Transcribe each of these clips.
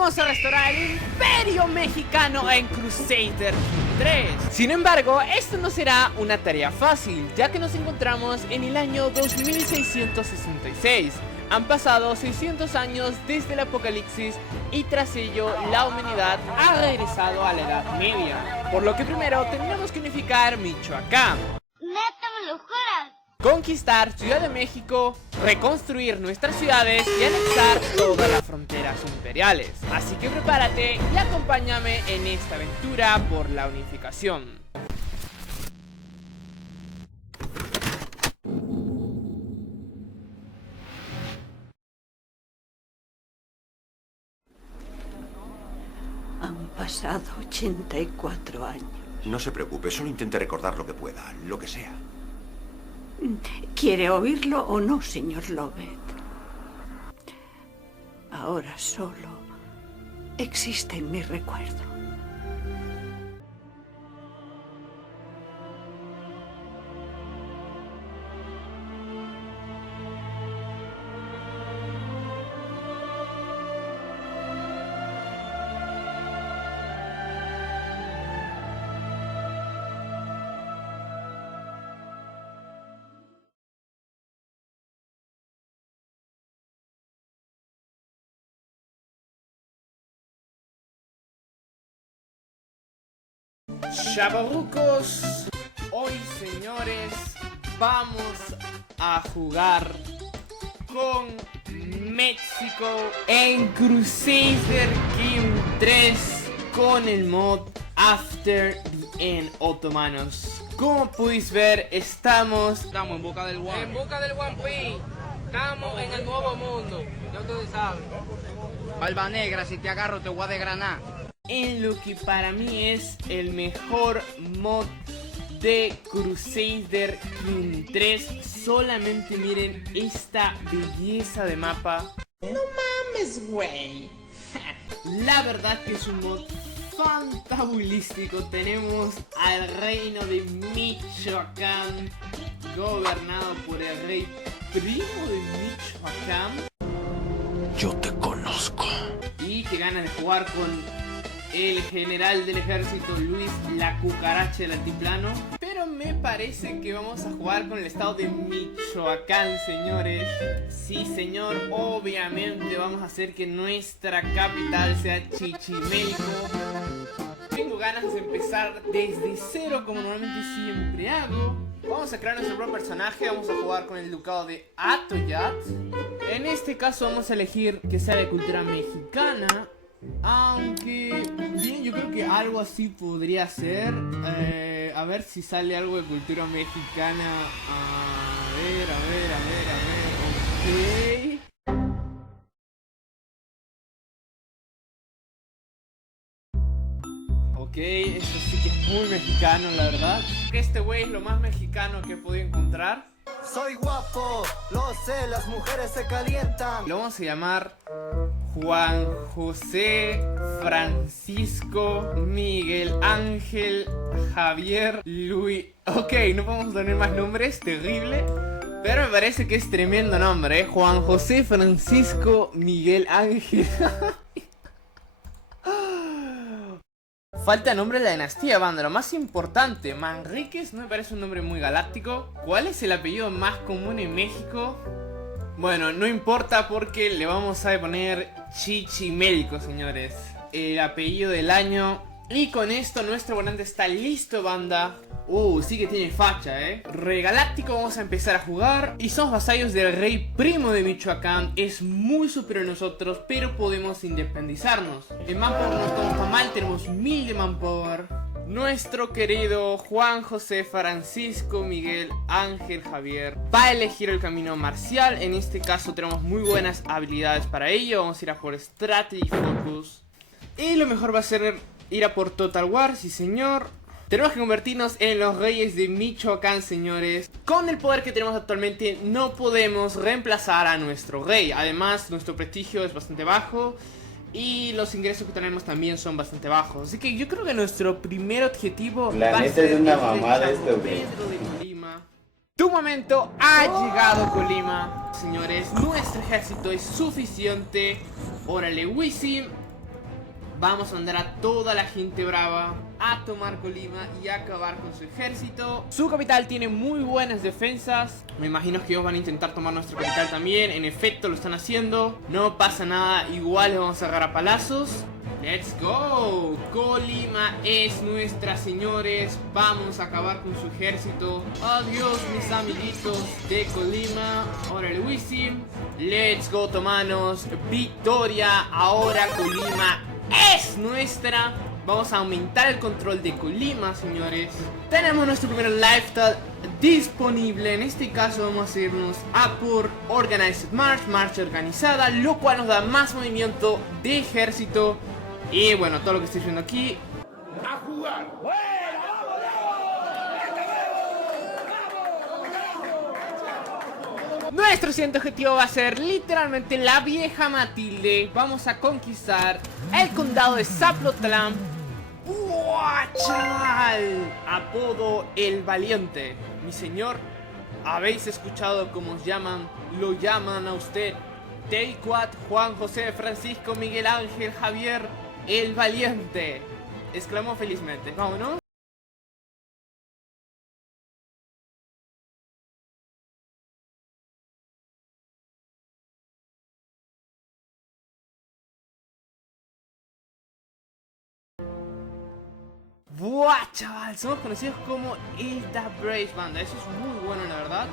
vamos a restaurar el Imperio Mexicano en Crusader 3. Sin embargo, esto no será una tarea fácil, ya que nos encontramos en el año 2666. Han pasado 600 años desde el apocalipsis y tras ello la humanidad ha regresado a la Edad Media. Por lo que primero tendremos que unificar Michoacán. ¡Neta, me lo juras! Conquistar Ciudad de México, reconstruir nuestras ciudades y anexar todas las fronteras imperiales. Así que prepárate y acompáñame en esta aventura por la unificación. Han pasado 84 años. No se preocupe, solo intente recordar lo que pueda, lo que sea. ¿Quiere oírlo o no, señor Lovett? Ahora solo existe en mi recuerdo. Chavorrucos, hoy señores vamos a jugar con México en Crusader King 3 con el mod After the End otomanos. Como podéis ver, estamos en busca del One. En busca del One Piece. Estamos en el nuevo mundo. Ya ustedes saben. Barba negra, si te agarro te voy a desgranar. En lo que para mí es el mejor mod de Crusader King 3. Solamente miren esta belleza de mapa. No mames, güey. La verdad que es un mod fantabulístico. Tenemos al reino de Michoacán, gobernado por el rey primo de Michoacán. Yo te conozco. Y que ganas de jugar con el general del ejército Luis la cucaracha del altiplano. Pero me parece que vamos a jugar con el estado de Michoacán, señores. Sí, señor, obviamente vamos a hacer que nuestra capital sea Chichimelco. Tengo ganas de empezar desde cero, como normalmente siempre hago. Vamos a crear nuestro propio personaje. Vamos a jugar con el ducado de Atoyat. En este caso vamos a elegir que sea de cultura mexicana. Aunque, bien, yo creo que algo así podría ser. A ver si sale algo de cultura mexicana. A ver. Ok, esto sí que es muy mexicano, la verdad. Este güey es lo más mexicano que he podido encontrar. Soy guapo, lo sé, las mujeres se calientan. Lo vamos a llamar Juan José Francisco Miguel Ángel Javier Luis. Ok, no podemos tener más nombres, terrible. Pero me parece que es tremendo nombre, ¿eh? Juan José Francisco Miguel Ángel. Falta nombre de la dinastía, banda. Lo más importante, Manríquez no me parece un nombre muy galáctico. ¿Cuál es el apellido más común en México? Bueno, no importa porque le vamos a poner Chichimelco, señores. El apellido del año. Y con esto nuestro volante está listo, banda. Sí que tiene facha, Regaláctico, vamos a empezar a jugar. Y somos vasallos del rey primo de Michoacán. Es muy superior a nosotros, pero podemos independizarnos. En manpower no estamos tan mal, tenemos 1000 de manpower. Nuestro querido Juan José Francisco Miguel Ángel Javier va a elegir el camino marcial. En este caso tenemos muy buenas habilidades para ello. Vamos a ir a por Strategy Focus. Y lo mejor va a ser ir a por Total War, sí señor. Tenemos que convertirnos en los reyes de Michoacán, señores. Con el poder que tenemos actualmente no podemos reemplazar a nuestro rey. Además, nuestro prestigio es bastante bajo y los ingresos que tenemos también son bastante bajos. Así que yo creo que nuestro primer objetivo la va a neta ser es una este mamada San esto, güey. Pedro de Colima. Tu momento ha llegado, Colima. Señores, nuestro ejército es suficiente. Órale, Wisin. vamos a mandar a toda la gente brava a tomar Colima y a acabar con su ejército. Su capital tiene muy buenas defensas. Me imagino que ellos van a intentar tomar nuestra capital también. En efecto, lo están haciendo. No pasa nada, igual les vamos a agarrar a palazos. ¡Let's go! Colima es nuestra, señores. Vamos a acabar con su ejército. Adiós, mis amiguitos de Colima. Órale, Wisin. ¡Let's go, tomanos! ¡Victoria! Ahora Colima es nuestra. Vamos a aumentar el control de Colima, señores. Tenemos nuestro primer lifestyle disponible. En este caso vamos a irnos a por Organized March, marcha organizada, lo cual nos da más movimiento de ejército. Y bueno, todo lo que estoy viendo aquí. ¡A jugar! Nuestro siguiente objetivo va a ser literalmente la vieja Matilde. Vamos a conquistar el condado de Zaplotlán. ¡Uah, chaval! Apodo El Valiente. Mi señor, ¿habéis escuchado cómo os llaman? Lo llaman a usted Teicuat, Juan José, Francisco, Miguel Ángel, Javier El Valiente. Exclamó felizmente. Vámonos. ¡Buah, chaval! Somos conocidos como el The Brave Banda. Eso es muy bueno, la verdad.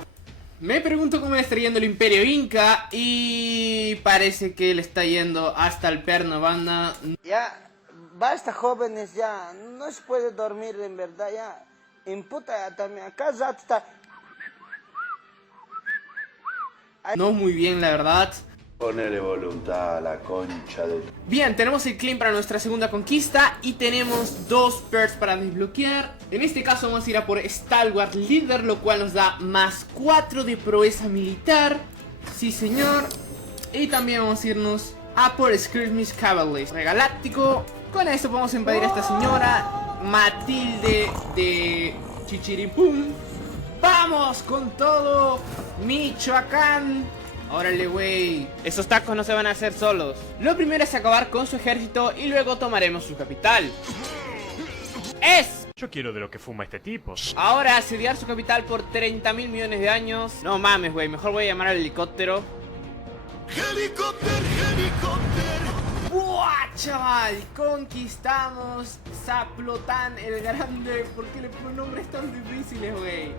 Me pregunto cómo le está yendo el Imperio Inca. Y parece que le está yendo hasta el perno, banda. Ya, basta, jóvenes, ya. No se puede dormir, en verdad, ya. Imputa, ya también. Acá ya está. No muy bien, la verdad. Ponele voluntad a la concha de... Bien, tenemos el claim para nuestra segunda conquista y tenemos 2 perks para desbloquear. En este caso vamos a ir a por Stalwart Leader, lo cual nos da más 4 de proeza militar. Sí, señor. Y también vamos a irnos a por Skirmish Cavalry Regaláctico. Con esto podemos invadir a esta señora Matilde de Chichiripum. ¡Vamos con todo! Michoacán. Órale, güey. Esos tacos no se van a hacer solos. Lo primero es acabar con su ejército y luego tomaremos su capital. Yo quiero de lo que fuma este tipo. Ahora asediar su capital por 30.000 millones de años. No mames, güey. Mejor voy a llamar al helicóptero. Helicóptero, helicóptero. ¡Buah, chaval! Conquistamos Zaplotán el Grande. ¿Por qué le ponen nombres tan difíciles, güey?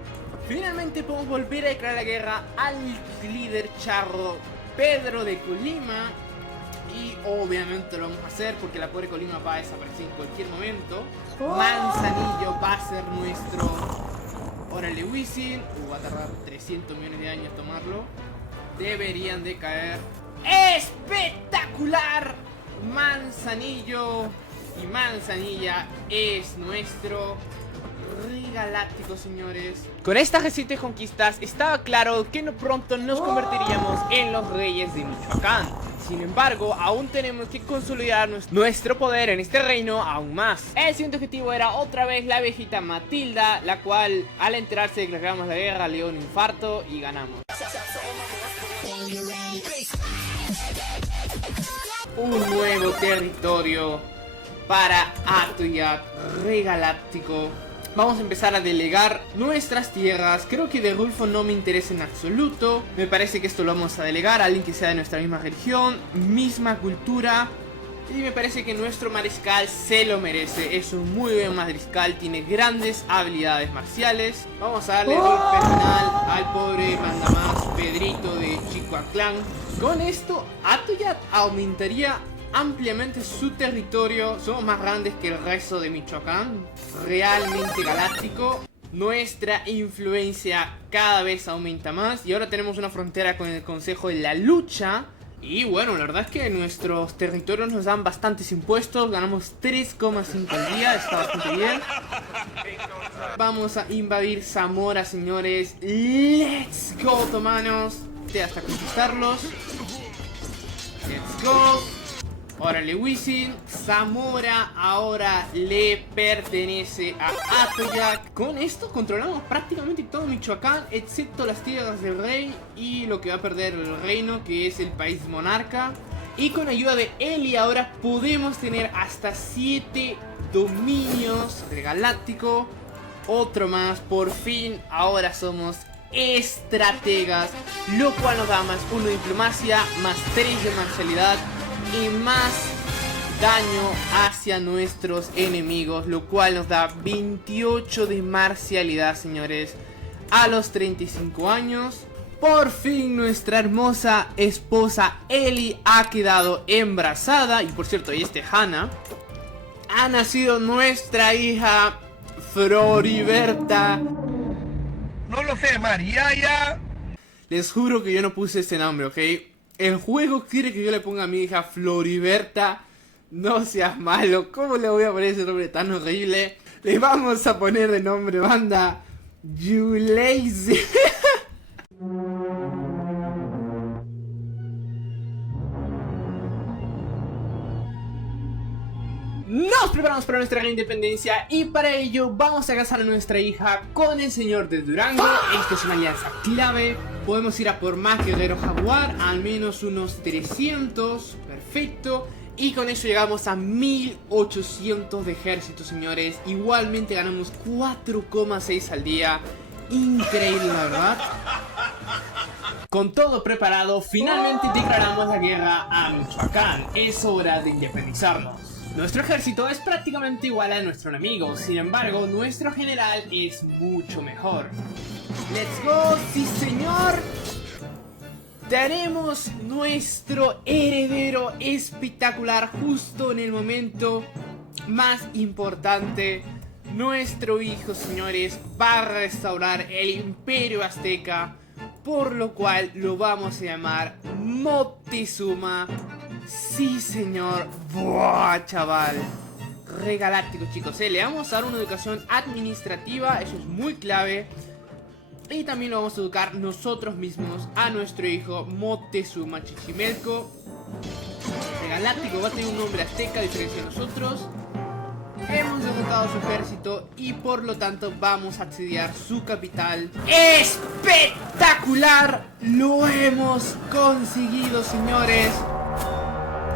Finalmente podemos volver a declarar la guerra al líder charro Pedro de Colima. Y obviamente lo vamos a hacer porque la pobre Colima va a desaparecer en cualquier momento. Manzanillo va a ser nuestro. Órale, Wisin. Va a tardar 300 millones de años tomarlo. Deberían de caer. ¡Espectacular! Manzanillo y Manzanilla es nuestro Rey Galáctico, señores. Con estas recientes conquistas estaba claro que no pronto nos convertiríamos en los reyes de Michoacán. Sin embargo, aún tenemos que consolidar nuestro poder en este reino aún más. El siguiente objetivo era otra vez la viejita Matilda, la cual al enterarse de que le ganamos la guerra le dio un infarto y ganamos. Un nuevo territorio para Atoyat, Rey Galáctico. Vamos a empezar a delegar nuestras tierras. Creo que de Rulfo no me interesa en absoluto. Me parece que esto lo vamos a delegar a alguien que sea de nuestra misma religión, misma cultura. Y me parece que nuestro mariscal se lo merece. Es un muy buen mariscal, tiene grandes habilidades marciales. Vamos a darle golpe final al pobre mandamás Pedrito de Chicoaclán. Con esto, Atoyat aumentaría ampliamente su territorio. Somos más grandes que el resto de Michoacán. Realmente galáctico. Nuestra influencia cada vez aumenta más. Y ahora tenemos una frontera con el Consejo de la Lucha. Y bueno, la verdad es que nuestros territorios nos dan bastantes impuestos. Ganamos 3,5 al día, está bastante bien. Vamos a invadir Zamora, señores. Let's go, otomanos. Hasta conquistarlos. Let's go. Órale, Wisin. Zamora ahora le pertenece a Atoyat. Con esto controlamos prácticamente todo Michoacán, excepto las tierras del rey y lo que va a perder el reino, que es el país monarca. Y con ayuda de Eli ahora podemos tener hasta 7 dominios del Galáctico. Otro más, por fin ahora somos estrategas, lo cual nos da más 1 de diplomacia, más 3 de marcialidad y más daño hacia nuestros enemigos, lo cual nos da 28 de marcialidad, señores, a los 35 años. Por fin nuestra hermosa esposa Eli ha quedado embarazada. Y por cierto, ahí está Hannah. Ha nacido nuestra hija Floriberta. No lo sé, María. Les juro que yo no puse este nombre, ¿ok? El juego quiere que yo le ponga a mi hija Floriberta. No seas malo, ¿cómo le voy a poner ese nombre tan horrible? Le vamos a poner de nombre, banda, Yuleisi. Nos preparamos para nuestra gran independencia y para ello vamos a casar a nuestra hija con el señor de Durango. Esta es una alianza clave. Podemos ir a por más guerreros jaguar, al menos unos 300, perfecto. Y con eso llegamos a 1800 de ejército, señores. Igualmente ganamos 4,6 al día. Increíble, la verdad. Con todo preparado, finalmente declaramos la guerra a Michoacán. Es hora de independizarnos. Nuestro ejército es prácticamente igual a nuestro enemigo, sin embargo, nuestro general es mucho mejor. ¡Let's go! ¡Sí, señor! Tenemos nuestro heredero espectacular justo en el momento más importante. Nuestro hijo, señores, va a restaurar el imperio azteca, por lo cual lo vamos a llamar Moctezuma. Sí, señor. Buah, chaval. Re galáctico, chicos. Le vamos a dar una educación administrativa. Eso es muy clave. Y también lo vamos a educar nosotros mismos a nuestro hijo Moctezuma Chichimelco. El galáctico va a tener un nombre azteca a diferencia de nosotros. Hemos derrotado su ejército y por lo tanto vamos a asediar su capital. ¡Espectacular! Lo hemos conseguido, señores.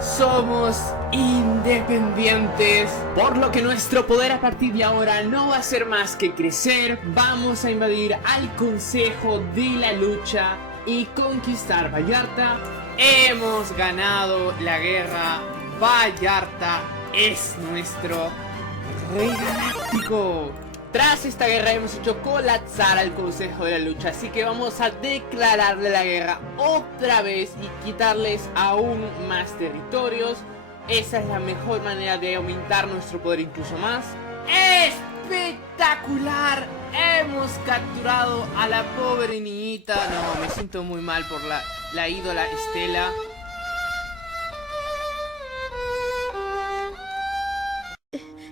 Somos independientes, por lo que nuestro poder a partir de ahora no va a ser más que crecer. Vamos a invadir al Consejo de la Lucha y conquistar Vallarta. Hemos ganado la guerra. Vallarta es nuestro rey galáctico. Tras esta guerra hemos hecho colapsar al Consejo de la Lucha, así que vamos a declararle la guerra otra vez y quitarles aún más territorios. Esa es la mejor manera de aumentar nuestro poder incluso más. ¡Espectacular! Hemos capturado a la pobre niñita. No, me siento muy mal por la ídola Estela.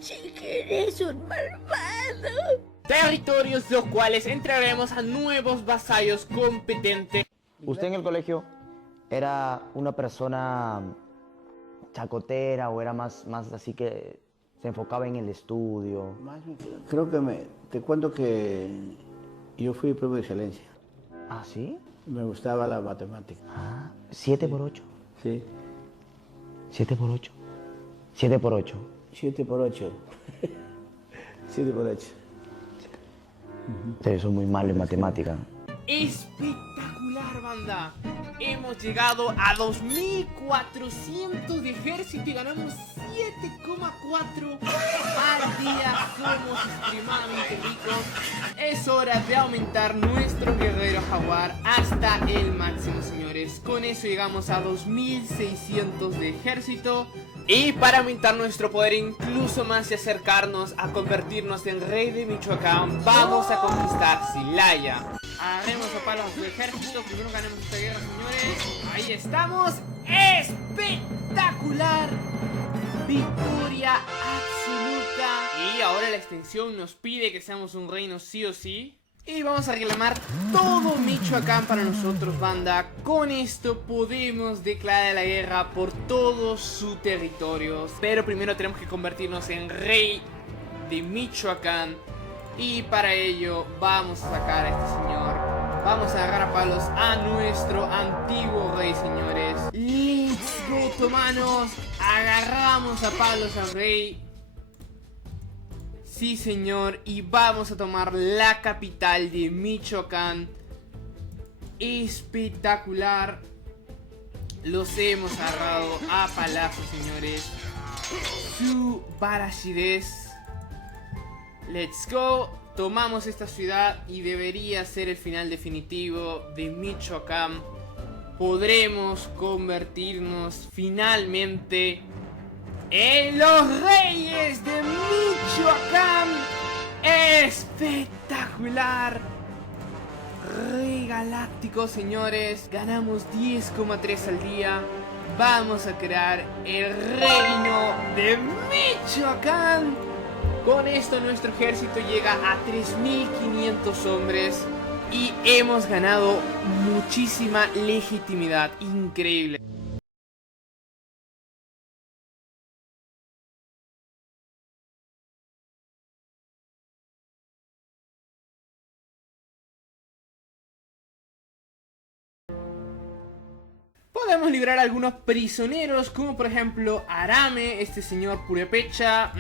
Si eres un malvado. Territorios los cuales entregaremos a nuevos vasallos competentes. ¿Usted en el colegio era una persona chacotera o era más así que se enfocaba en el estudio? Creo que te cuento que yo fui prueba de excelencia. ¿Ah, sí? Me gustaba la matemática. Ah, 7 por 8. Sí. 7 por 8. 7 por 8. 7 por 8. 7 por 8. Ustedes son muy malos en matemática. Espectacular, banda. Hemos llegado a 2400 de ejército y ganamos 7,4 al día. Somos extremadamente ricos. Es hora de aumentar nuestro guerrero jaguar hasta el máximo, señores. Con eso llegamos a 2600 de ejército. Y para aumentar nuestro poder incluso más y acercarnos a convertirnos en rey de Michoacán, vamos a conquistar Celaya. Agarremos a palos a su ejército, primero ganemos esta guerra, señores. Ahí estamos. ¡Espectacular! Victoria absoluta. Y ahora la extensión nos pide que seamos un reino sí o sí. Y vamos a reclamar todo Michoacán para nosotros, banda. Con esto podemos declarar la guerra por todos sus territorios. Pero primero tenemos que convertirnos en rey de Michoacán. Y para ello vamos a sacar a este señor. Vamos a agarrar a palos a nuestro antiguo rey, señores. Let's go, otomanos agarramos a Pablo Sanrey. Sí, señor, y vamos a tomar la capital de Michoacán. Espectacular. Los hemos agarrado a palazos, señores. Su Barashides. Let's go. Tomamos esta ciudad y debería ser el final definitivo de Michoacán. Podremos convertirnos finalmente en los reyes de Michoacán. Espectacular. Rey galáctico, señores. Ganamos 10,3 al día. Vamos a crear el reino de Michoacán. Con esto nuestro ejército llega a 3.500 hombres. Y hemos ganado muchísima legitimidad. Increíble. Podemos liberar a algunos prisioneros, como por ejemplo Arame, este señor purepecha.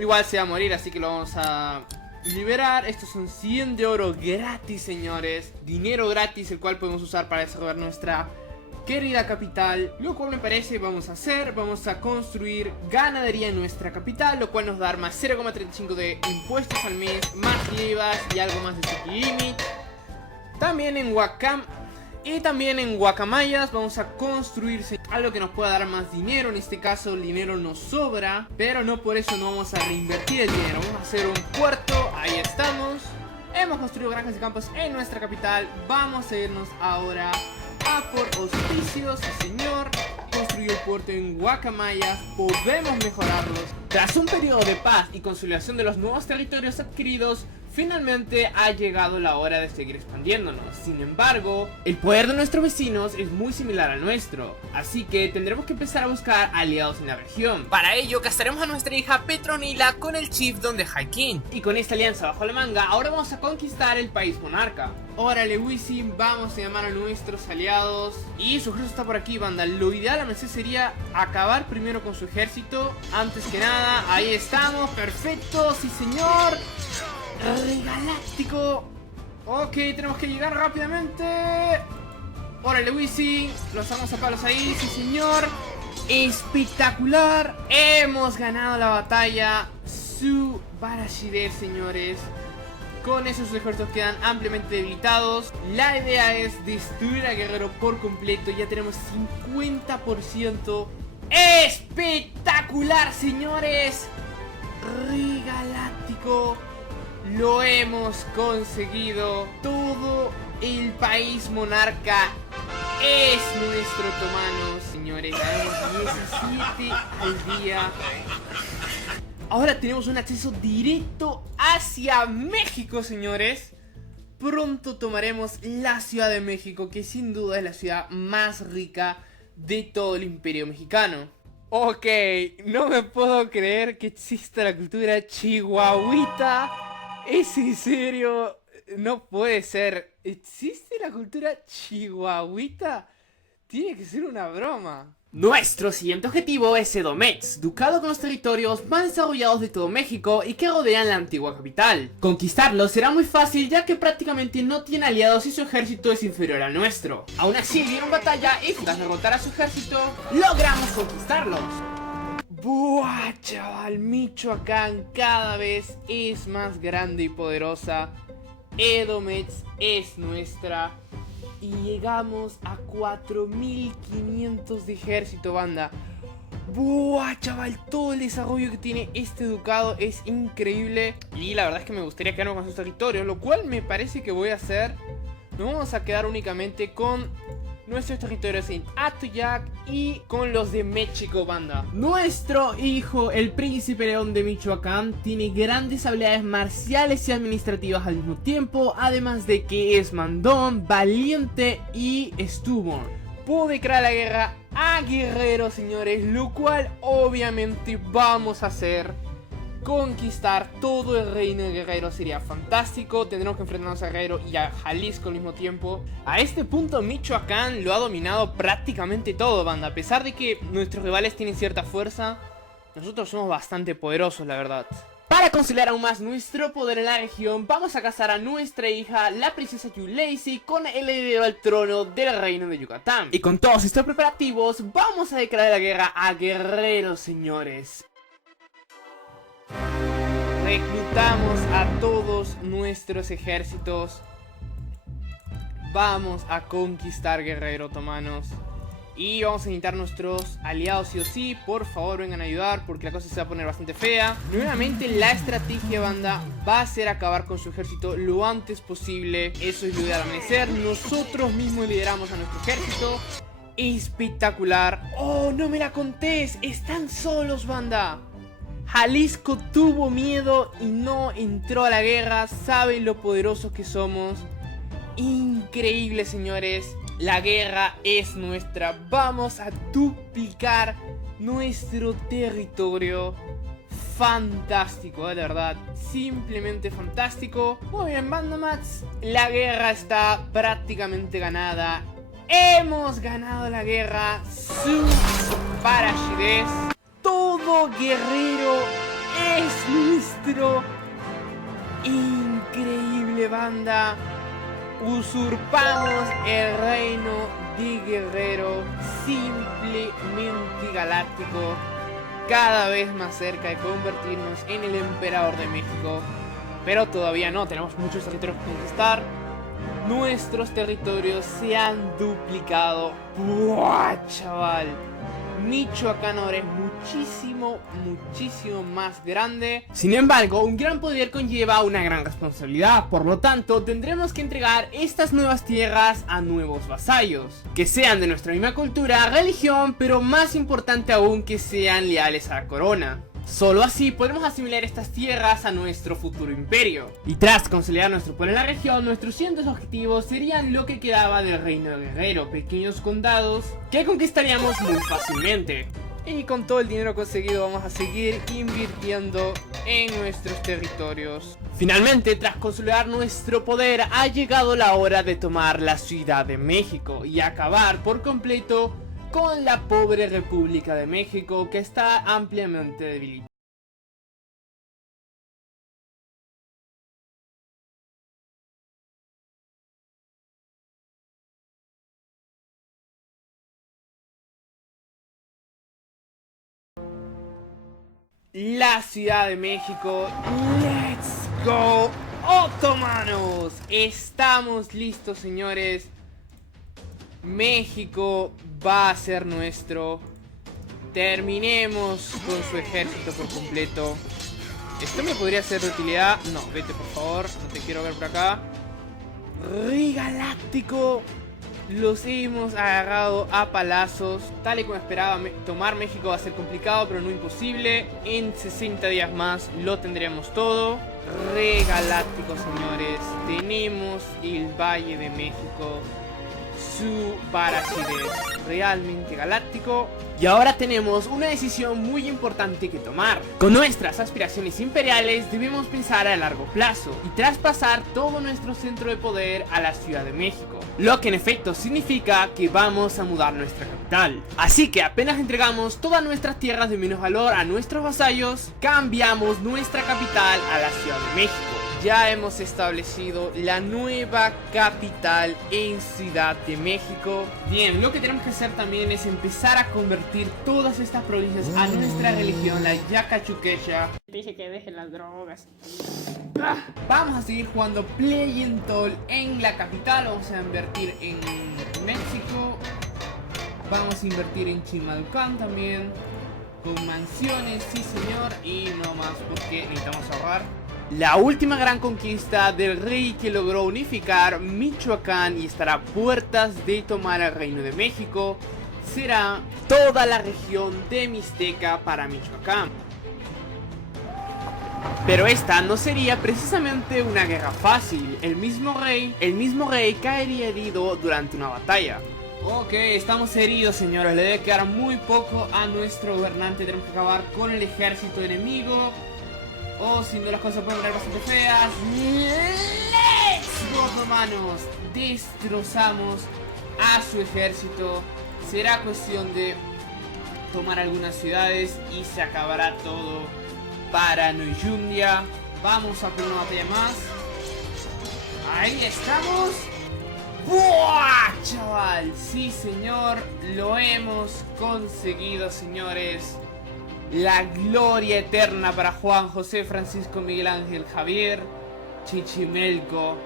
Igual se va a morir, así que lo vamos a liberar. Estos son 100 de oro gratis, señores. Dinero gratis, el cual podemos usar para desarrollar nuestra querida capital. Lo cual me parece vamos a hacer. Vamos a construir ganadería en nuestra capital, lo cual nos da más 0,35 de impuestos al mes, más IVAs y algo más de city limit. También en Huacam y también en Guacamayas vamos a construir algo que nos pueda dar más dinero. En este caso el dinero nos sobra, pero no por eso no vamos a reinvertir el dinero. Vamos a hacer un puerto, ahí estamos. Hemos construido granjas y campos en nuestra capital. Vamos a irnos ahora a por auspicios, sí señor. Construir el puerto en Guacamayas, podemos mejorarlos. Tras un periodo de paz y consolidación de los nuevos territorios adquiridos, finalmente ha llegado la hora de seguir expandiéndonos. Sin embargo, el poder de nuestros vecinos es muy similar al nuestro, así que tendremos que empezar a buscar aliados en la región. Para ello, casaremos a nuestra hija Petronila con el chiefdom de Haikin. Y con esta alianza bajo la manga, ahora vamos a conquistar el país monarca. Órale, Wisin, vamos a llamar a nuestros aliados. Y su ejército está por aquí, banda. Lo ideal a veces sería acabar primero con su ejército. Antes que nada, ahí estamos, perfecto, sí señor. Rey galáctico. Ok, tenemos que llegar rápidamente. Órale, Wisin, los damos a palos ahí, sí señor. Espectacular. Hemos ganado la batalla. Su Barashides, señores. Con eso sus ejércitos quedan ampliamente debilitados. La idea es destruir a Guerrero por completo. Ya tenemos 50%. ¡Espectacular, señores! Rey galáctico. Lo hemos conseguido. Todo el país monarca es nuestro otomano, señores. Ganamos 17 al día. Ahora tenemos un acceso directo hacia México, señores. Pronto tomaremos la Ciudad de México, que sin duda es la ciudad más rica de todo el imperio mexicano. Ok, no me puedo creer que exista la cultura chihuahuita. ¿Es en serio? No puede ser. ¿Existe la cultura chihuahuita? Tiene que ser una broma. Nuestro siguiente objetivo es Edomex, ducado con los territorios más desarrollados de todo México y que rodean la antigua capital. Conquistarlo será muy fácil, ya que prácticamente no tiene aliados y su ejército es inferior al nuestro. Aún así dieron batalla y tras derrotar a su ejército, logramos conquistarlos. Buah, chaval, Michoacán cada vez es más grande y poderosa. Edomex es nuestra. Y llegamos a 4.500 de ejército, banda. Buah, chaval, todo el desarrollo que tiene este ducado es increíble. Y la verdad es que me gustaría quedarme con sus territorios, lo cual me parece que voy a hacer. Nos vamos a quedar únicamente con nuestros territorios en Atoyac y con los de México, banda. Nuestro hijo, el príncipe León de Michoacán, tiene grandes habilidades marciales y administrativas al mismo tiempo, además de que es mandón, valiente y stubborn. Puede crear la guerra a Guerrero, señores, lo cual obviamente vamos a hacer conquistar todo el reino de Guerrero sería fantástico. Tendremos que enfrentarnos a Guerrero y a Jalisco al mismo tiempo. A este punto Michoacán lo ha dominado prácticamente todo, banda. A pesar de que nuestros rivales tienen cierta fuerza, nosotros somos bastante poderosos, la verdad. Para consolidar aún más nuestro poder en la región, vamos a casar a nuestra hija, la princesa Yulacy, con el heredero al trono del reino de Yucatán. Y con todos estos preparativos, vamos a declarar la guerra a Guerrero, señores. Reclutamos a todos nuestros ejércitos. Vamos a conquistar Guerrero, otomanos. Y vamos a necesitar nuestros aliados sí o sí. Por favor, vengan a ayudar porque la cosa se va a poner bastante fea. Nuevamente la estrategia, banda, va a ser acabar con su ejército lo antes posible. Eso es lo de amanecer. Nosotros mismos lideramos a nuestro ejército. Espectacular. Oh, no me la contés. Están solos, banda. Jalisco tuvo miedo y no entró a la guerra. Saben lo poderosos que somos. Increíble, señores. La guerra es nuestra. Vamos a duplicar nuestro territorio. Fantástico, de verdad. Simplemente fantástico. Muy bien, Bandamats. La guerra está prácticamente ganada. Hemos ganado la guerra. Su Parashidez. Todo Guerrero es nuestro. Increíble, banda. Usurpamos el reino de Guerrero. Simplemente galáctico. Cada vez más cerca de convertirnos en el emperador de México. Pero todavía no, tenemos muchos territorios que conquistar. Nuestros territorios se han duplicado. ¡Buah, chaval! Michoacán ahora es muchísimo más grande. Sin embargo, un gran poder conlleva una gran responsabilidad. Por lo tanto, tendremos que entregar estas nuevas tierras a nuevos vasallos, que sean de nuestra misma cultura, religión, pero más importante aún, que sean leales a la corona. Solo así podremos asimilar estas tierras a nuestro futuro imperio. Y tras consolidar nuestro poder en la región, nuestros siguientes objetivos serían lo que quedaba del reino de Guerrero, pequeños condados que conquistaríamos muy fácilmente. Y con todo el dinero conseguido vamos a seguir invirtiendo en nuestros territorios. Finalmente, tras consolidar nuestro poder, ha llegado la hora de tomar la Ciudad de México y acabar por completo con la pobre República de México, que está ampliamente debilitada. La Ciudad de México. ¡Let's go, otomanos! Estamos listos, señores. México va a ser nuestro. Terminemos con su ejército por completo. Esto me podría ser de utilidad. No, vete por favor, no te quiero ver por acá. Rey Galáctico. Los hemos agarrado a palazos. Tal y como esperaba, tomar México va a ser complicado, pero no imposible. En 60 días más lo tendremos todo. Rey Galáctico, señores. Tenemos el Valle de México. Su Parashidez, realmente galáctico. Y ahora tenemos una decisión muy importante que tomar. Con nuestras aspiraciones imperiales debemos pensar a largo plazo y traspasar todo nuestro centro de poder a la Ciudad de México, lo que en efecto significa que vamos a mudar nuestra capital. Así que apenas entregamos todas nuestras tierras de menos valor a nuestros vasallos, cambiamos nuestra capital a la Ciudad de México. Ya hemos establecido la nueva capital en Ciudad de México. Bien, lo que tenemos que hacer también es empezar a convertir todas estas provincias a nuestra religión, la Yacachuquecha. Dije que dejen las drogas. Vamos a seguir jugando Play and Toll en la capital. Vamos a invertir en México. Vamos a invertir en Chimalhuacán también. Con mansiones, sí señor. Y no más porque necesitamos ahorrar. La última gran conquista del rey que logró unificar Michoacán y estará a puertas de tomar el reino de México será toda la región de Mixteca para Michoacán. Pero esta no sería precisamente una guerra fácil. El mismo rey caería herido durante una batalla. Ok, estamos heridos, señores. Le debe quedar muy poco a nuestro gobernante. Tenemos que acabar con el ejército enemigo. o si no las cosas pueden poner bastante feas. ¡Let's go, otomanos! Destrozamos a su ejército. Será cuestión de tomar algunas ciudades y se acabará todo para Noyundia. Vamos a por una batalla más. Ahí estamos. ¡Buah, chaval! Sí, señor, lo hemos conseguido, señores. La gloria eterna para Juan José Francisco Miguel Ángel Javier Chichimelco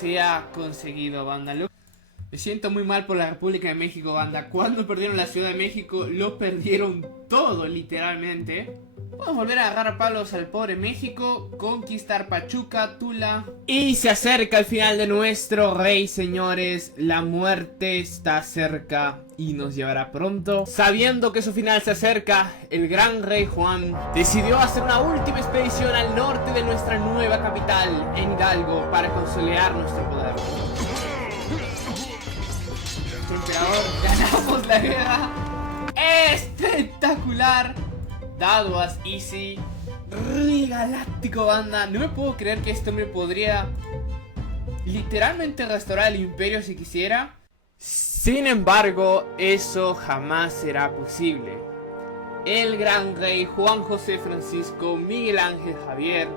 se ha conseguido, banda. Me siento muy mal por la República de México, banda. Cuando perdieron la Ciudad de México, lo perdieron todo, literalmente. Podemos volver a agarrar palos al pobre México, conquistar Pachuca, Tula. Y se acerca el final de nuestro rey, señores. La muerte está cerca y nos llevará pronto. Sabiendo que su final se acerca, el gran rey Juan decidió hacer una última expedición al norte de nuestra nueva capital, en Hidalgo, para consolidar nuestro poder. Emperador, ganamos la guerra. Espectacular. That was easy. Re galáctico, banda. No me puedo creer que este hombre podría literalmente restaurar el imperio si quisiera. Sin embargo, eso jamás será posible. El gran rey Juan José Francisco Miguel Ángel Javier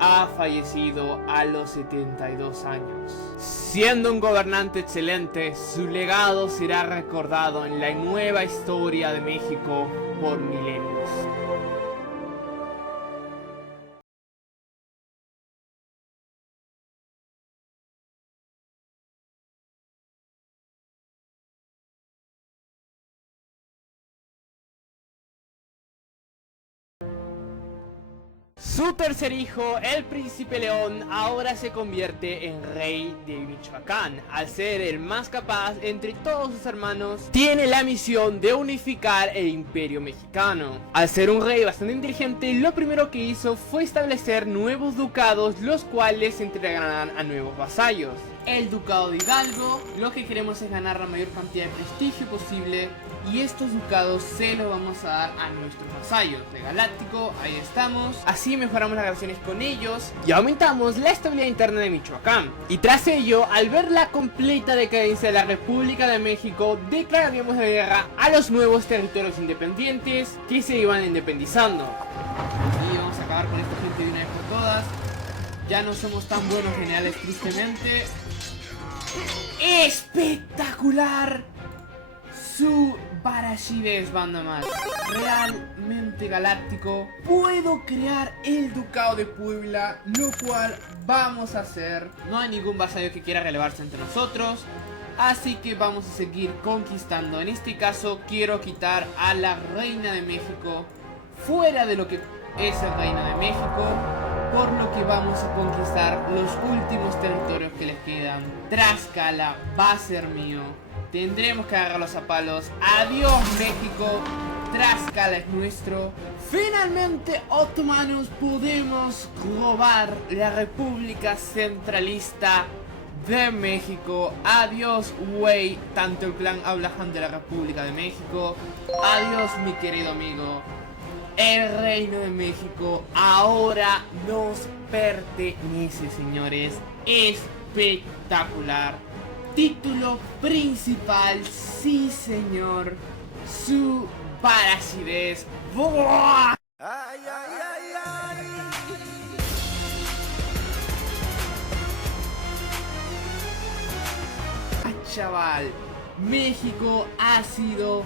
ha fallecido a los 72 años. Siendo un gobernante excelente, su legado será recordado en la nueva historia de México por milenios. Su tercer hijo, el príncipe León, ahora se convierte en rey de Michoacán. Al ser el más capaz entre todos sus hermanos, tiene la misión de unificar el imperio mexicano. Al ser un rey bastante inteligente, lo primero que hizo fue establecer nuevos ducados, los cuales se entregarán a nuevos vasallos. El ducado de Hidalgo, lo que queremos es ganar la mayor cantidad de prestigio posible, y estos ducados se los vamos a dar a nuestros vasallos de Galáctico. Ahí estamos. Así mejoramos las relaciones con ellos y aumentamos la estabilidad interna de Michoacán. Y tras ello, al ver la completa decadencia de la República de México, declararíamos la guerra a los nuevos territorios independientes que se iban independizando. Y vamos a acabar con esta gente de una vez por todas. Ya no somos tan buenos generales, tristemente. ¡Espectacular! Su Barashides, banda más. Realmente galáctico. Puedo crear el ducado de Puebla, lo cual vamos a hacer. No hay ningún vasallo que quiera relevarse entre nosotros, así que vamos a seguir conquistando. En este caso quiero quitar a la Reina de México fuera de lo que es el Reino de México, por lo que vamos a conquistar los últimos territorios que les quedan. Tlaxcala va a ser mío. Tendremos que agarrarlos a palos. Adiós, México. Tlaxcala es nuestro. Finalmente, otomanos, podemos robar la República Centralista de México. Adiós, güey. Tanto el clan Abraham de la República de México. Adiós, mi querido amigo. El Reino de México ahora nos pertenece, señores. Espectacular. Título principal, sí señor. Su Barashides. ¡Buah! Ay, ay, ay, ay. Chaval, México ha sido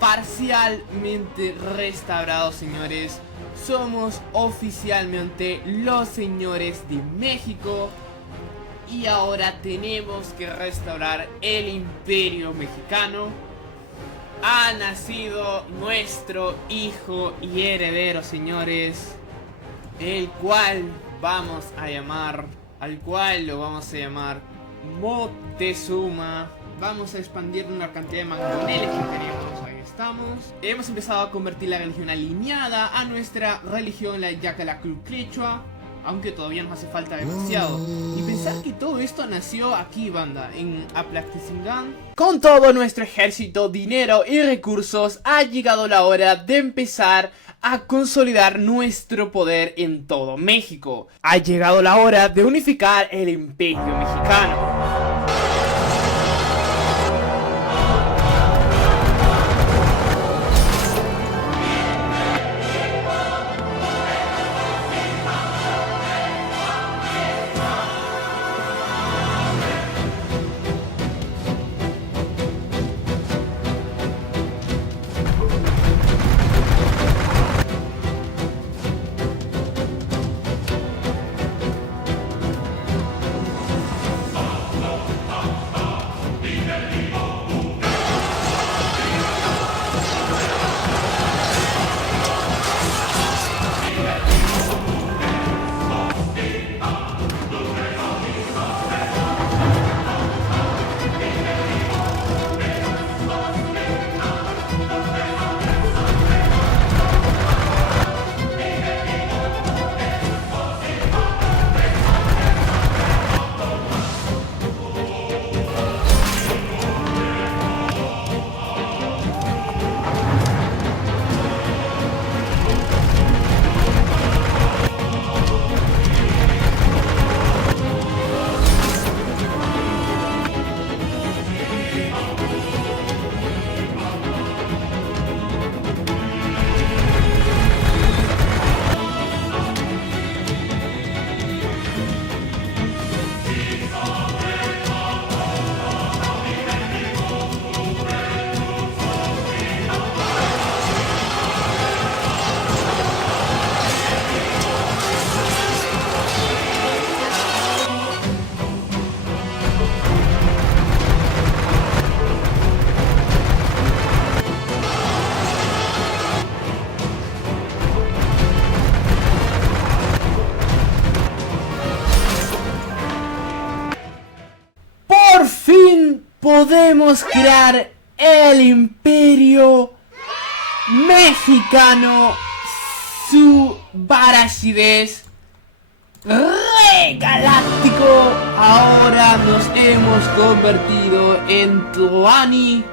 parcialmente restaurado, señores. Somos oficialmente los señores de México. Y ahora tenemos que restaurar el imperio mexicano. Ha nacido nuestro hijo y heredero, señores, al cual lo vamos a llamar Moctezuma. Vamos a expandir una cantidad de mangoneles que tenemos. Ahí estamos. Hemos empezado a convertir la religión alineada a nuestra religión, la Yacalacru Quechua. aunque todavía nos hace falta demasiado. Y pensar que todo esto nació aquí, banda, en Aplaxingán. Con todo nuestro ejército, dinero y recursos, ha llegado la hora de empezar a consolidar nuestro poder en todo México. Ha llegado la hora de unificar el imperio mexicano. Podemos crear el imperio mexicano, su Barashidez galáctico. Ahora nos hemos convertido en Tloani.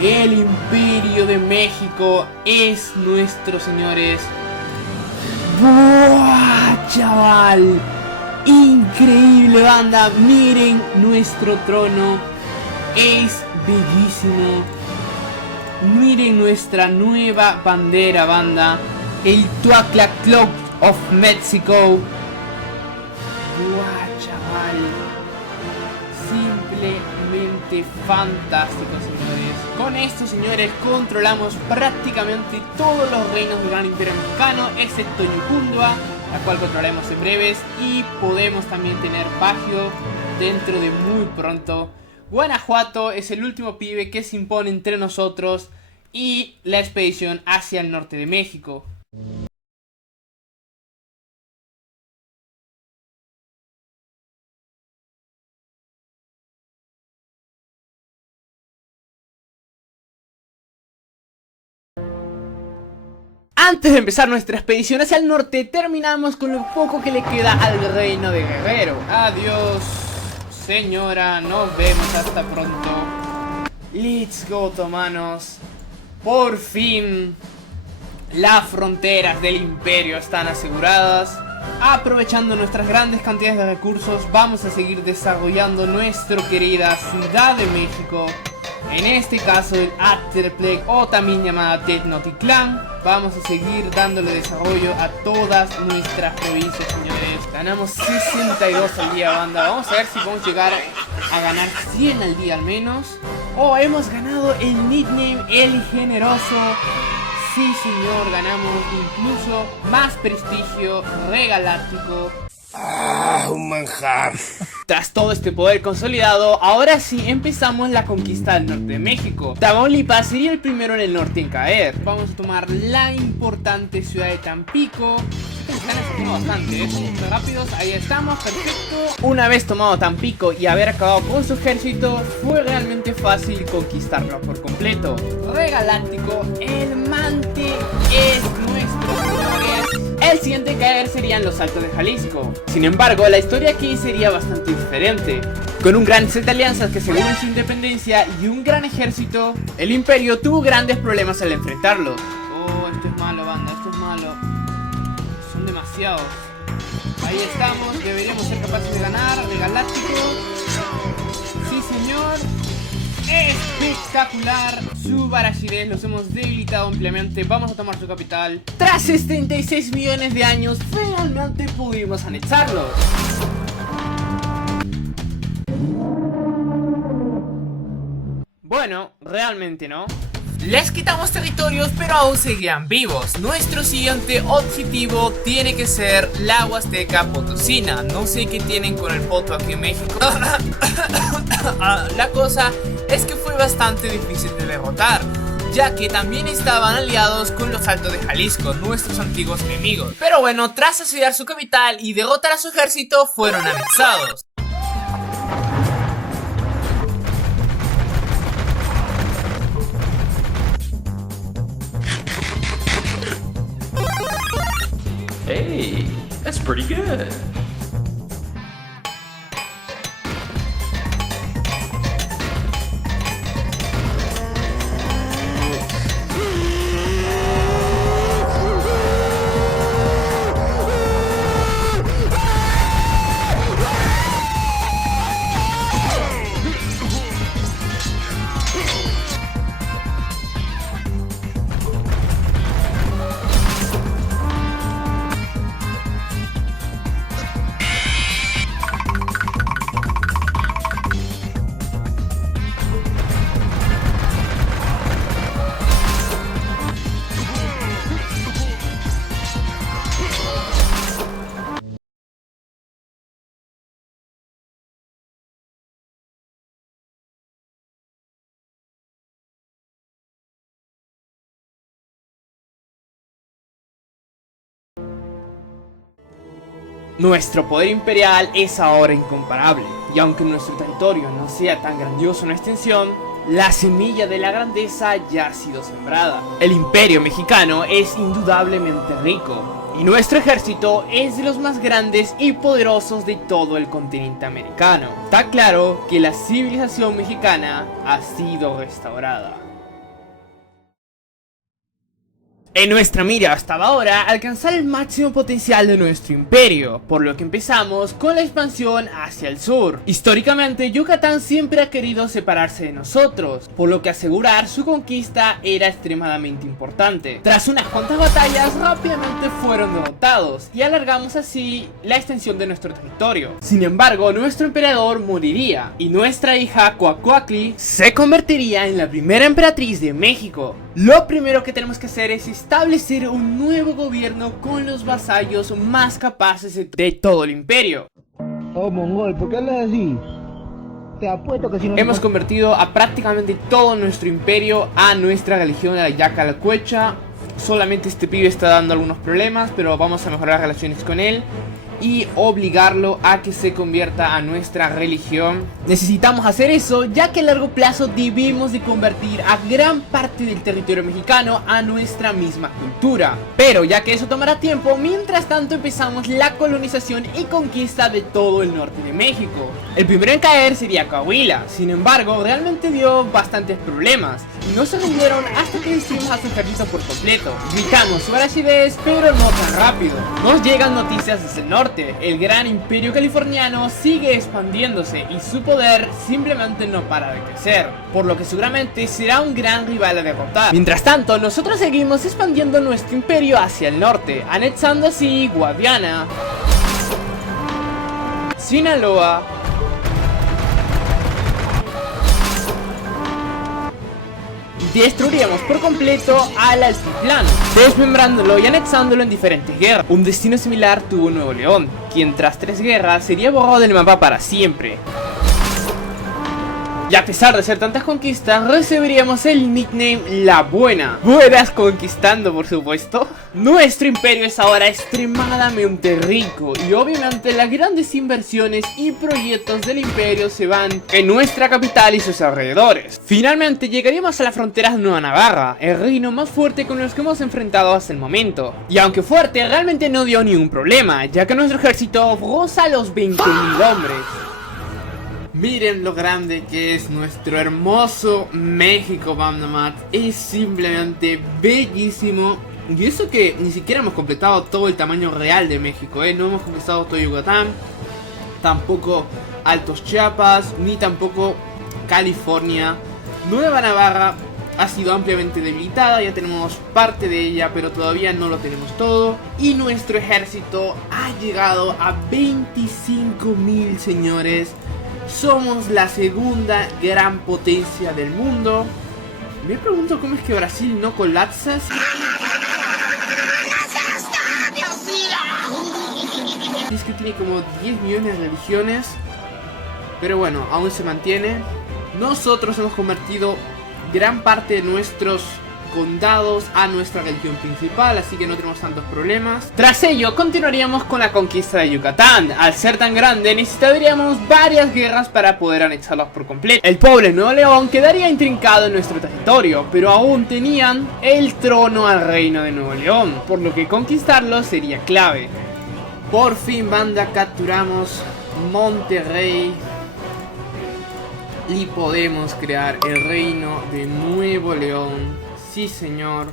El imperio de México es nuestro, señores. ¡Buah, chaval! Increíble, banda, miren nuestro trono, es bellísimo. Miren nuestra nueva bandera, banda, el Tlaxcala of Mexico. Guau, chaval, simplemente fantástico, señores. Con esto, señores, controlamos prácticamente todos los reinos del gran imperio mexicano, excepto Yucundua, la cual controlaremos en breves, y podemos también tener Bajío dentro de muy pronto. Guanajuato es el último pibe que se impone entre nosotros y la expedición hacia el norte de México. Antes de empezar nuestra expedición hacia el norte, terminamos con lo poco que le queda al reino de Guerrero. Adiós, señora, nos vemos hasta pronto. Let's go, otomanos. Por fin, las fronteras del imperio están aseguradas. Aprovechando nuestras grandes cantidades de recursos, vamos a seguir desarrollando nuestra querida Ciudad de México. En este caso el Atepec, o también llamada Tenochtitlán. Vamos a seguir dándole desarrollo a todas nuestras provincias, señores. Ganamos 62 al día, banda. Vamos a ver si podemos llegar a ganar 100 al día al menos. O hemos ganado el nickname El Generoso. Sí, señor, ganamos incluso más prestigio regaláctico. ¡Ah, un manjar! Tras todo este poder consolidado, ahora sí empezamos la conquista del norte de México. Tamaulipas sería el primero en el norte en caer. Vamos a tomar la importante ciudad de Tampico. Están haciendo bastante, muy rápidos, ahí estamos, perfecto. Una vez tomado Tampico y haber acabado con su ejército, fue realmente fácil conquistarlo por completo. Regaláctico, el Mante es nuestro el siguiente en caer serían los Altos de Jalisco. Sin embargo, la historia aquí sería bastante diferente. Con un gran set de alianzas que aseguran su independencia y un gran ejército, el imperio tuvo grandes problemas al enfrentarlo. Oh, esto es malo, banda, esto es malo. Son demasiados. Ahí estamos, deberíamos ser capaces de ganar, de Galáctico. Sí, señor. Espectacular. Su Barashires los hemos debilitado ampliamente. Vamos a tomar su capital. Tras 36 millones de años, finalmente pudimos anexarlos. Bueno, realmente no. Les quitamos territorios, pero aún seguían vivos. Nuestro siguiente objetivo tiene que ser la Huasteca Potosina. No sé qué tienen con el poto aquí en México. La cosa es que fue bastante difícil de derrotar, ya que también estaban aliados con los Altos de Jalisco, nuestros antiguos enemigos. Pero bueno, tras asediar su capital y derrotar a su ejército, fueron anexados. Hey, that's pretty good. Nuestro poder imperial es ahora incomparable, y aunque nuestro territorio no sea tan grandioso en extensión, la semilla de la grandeza ya ha sido sembrada. El imperio mexicano es indudablemente rico, y nuestro ejército es de los más grandes y poderosos de todo el continente americano. Está claro que la civilización mexicana ha sido restaurada. En nuestra mira estaba ahora alcanzar el máximo potencial de nuestro imperio, por lo que empezamos con la expansión hacia el sur. Históricamente, Yucatán siempre ha querido separarse de nosotros, por lo que asegurar su conquista era extremadamente importante. Tras unas cuantas batallas, rápidamente fueron derrotados, y alargamos así la extensión de nuestro territorio. Sin embargo, nuestro emperador moriría, y nuestra hija Coacuacli se convertiría en la primera emperatriz de México. Lo primero que tenemos que hacer es establecer un nuevo gobierno con los vasallos más capaces de todo el imperio. Oh, mongol, ¿por qué hablas así? Te apuesto que si no... Hemos convertido a prácticamente todo nuestro imperio a nuestra religión de la Yacalcuecha. Solamente este pibe está dando algunos problemas, pero vamos a mejorar las relaciones con él y obligarlo a que se convierta a nuestra religión. Necesitamos hacer eso, ya que a largo plazo debemos de convertir a gran parte del territorio mexicano a nuestra misma cultura. Pero ya que eso tomará tiempo, mientras tanto empezamos la colonización y conquista de todo el norte de México. El primero en caer sería Coahuila. Sin embargo, realmente dio bastantes problemas y no se rindieron hasta que destruimos a su ejército por completo. Gritamos su arachidez, pero no tan rápido. Nos llegan noticias desde el norte. El gran imperio californiano sigue expandiéndose y su poder simplemente no para de crecer, por lo que seguramente será un gran rival a derrotar. Mientras tanto, nosotros seguimos expandiendo nuestro imperio hacia el norte, anexando así Guadiana, Sinaloa, destruiríamos por completo al altiplano, desmembrándolo y anexándolo en diferentes guerras. Un destino similar tuvo Nuevo León, quien tras 3 guerras sería borrado del mapa para siempre. Y a pesar de hacer tantas conquistas, recibiríamos el nickname La Buena. Buenas conquistando, por supuesto. Nuestro imperio es ahora extremadamente rico y obviamente las grandes inversiones y proyectos del imperio se van en nuestra capital y sus alrededores. Finalmente llegaríamos a las fronteras de Nueva Navarra, el reino más fuerte con los que hemos enfrentado hasta el momento. Y aunque fuerte, realmente no dio ningún problema, ya que nuestro ejército roza los 20.000 hombres. Miren lo grande que es nuestro hermoso México, Bandamat. Es simplemente bellísimo. Y eso que ni siquiera hemos completado todo el tamaño real de México, no hemos completado todo Yucatán, tampoco Altos Chiapas, ni tampoco California. Nueva Navarra ha sido ampliamente debilitada, ya tenemos parte de ella, pero todavía no lo tenemos todo. Y nuestro ejército ha llegado a 25.000, señores. Somos la segunda gran potencia del mundo. Me pregunto cómo es que Brasil no colapsa. Es que tiene como 10 millones de religiones. Pero bueno, aún se mantiene. Nosotros hemos convertido gran parte de nuestros condados a nuestra religión principal, así que no tenemos tantos problemas. Tras ello, continuaríamos con la conquista de Yucatán. Al ser tan grande, necesitaríamos varias guerras para poder anexarlos por completo. El pobre Nuevo León quedaría intrincado en nuestro territorio, pero aún tenían el trono al reino de Nuevo León, por lo que conquistarlo sería clave. Por fin, banda, capturamos Monterrey y podemos crear el reino de Nuevo León. Sí, señor.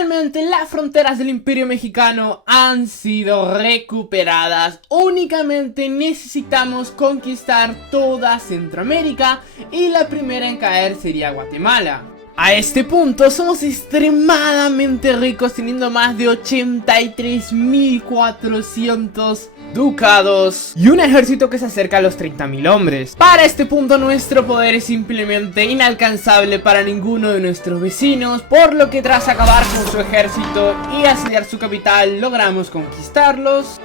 Finalmente, las fronteras del Imperio Mexicano han sido recuperadas. Únicamente necesitamos conquistar toda Centroamérica y la primera en caer sería Guatemala. A este punto somos extremadamente ricos, teniendo más de 83.400 ducados y un ejército que se acerca a los 30.000 hombres. Para este punto nuestro poder es simplemente inalcanzable para ninguno de nuestros vecinos, por lo que tras acabar con su ejército y asediar su capital logramos conquistarlos.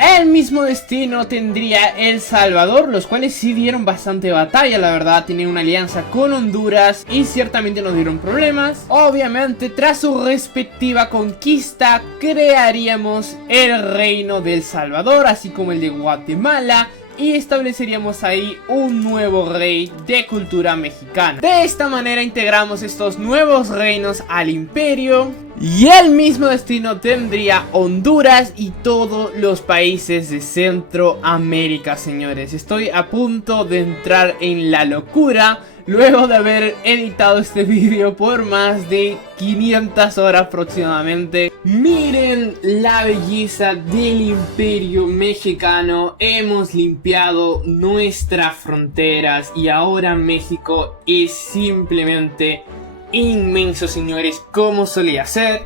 El mismo destino tendría El Salvador, los cuales sí dieron bastante batalla, la verdad. Tienen una alianza con Honduras y ciertamente nos dieron problemas. Obviamente, tras su respectiva conquista, crearíamos el reino de El Salvador, así como el de Guatemala, y estableceríamos ahí un nuevo rey de cultura mexicana. De esta manera integramos estos nuevos reinos al imperio. Y el mismo destino tendría Honduras y todos los países de Centroamérica, señores. Estoy a punto de entrar en la locura luego de haber editado este vídeo por más de 500 horas aproximadamente. Miren la belleza del imperio mexicano. Hemos limpiado nuestras fronteras y ahora México es simplemente inmenso, señores, como solía ser.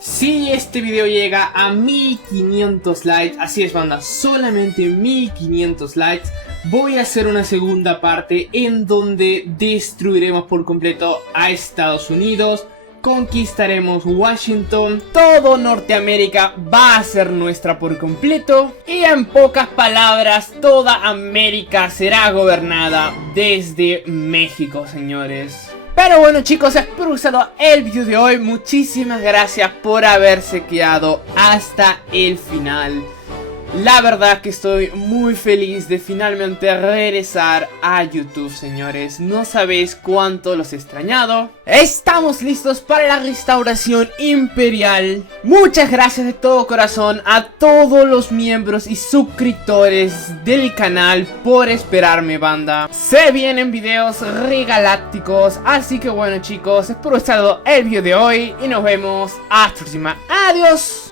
Si este video llega a 1500 likes, así es, banda, solamente 1500 likes, voy a hacer una segunda parte en donde destruiremos por completo a Estados Unidos, conquistaremos Washington, todo Norteamérica va a ser nuestra por completo y en pocas palabras toda América será gobernada desde México, señores. Pero bueno, chicos, espero que os haya gustado el vídeo de hoy. Muchísimas gracias por haberse quedado hasta el final. La verdad que estoy muy feliz de finalmente regresar a YouTube, señores. No sabéis cuánto los he extrañado. Estamos listos para la restauración imperial. Muchas gracias de todo corazón a todos los miembros y suscriptores del canal por esperarme, banda. Se vienen videos regalácticos. Así que bueno, chicos, espero que os haya gustado el vídeo de hoy y nos vemos hasta la próxima. Adiós.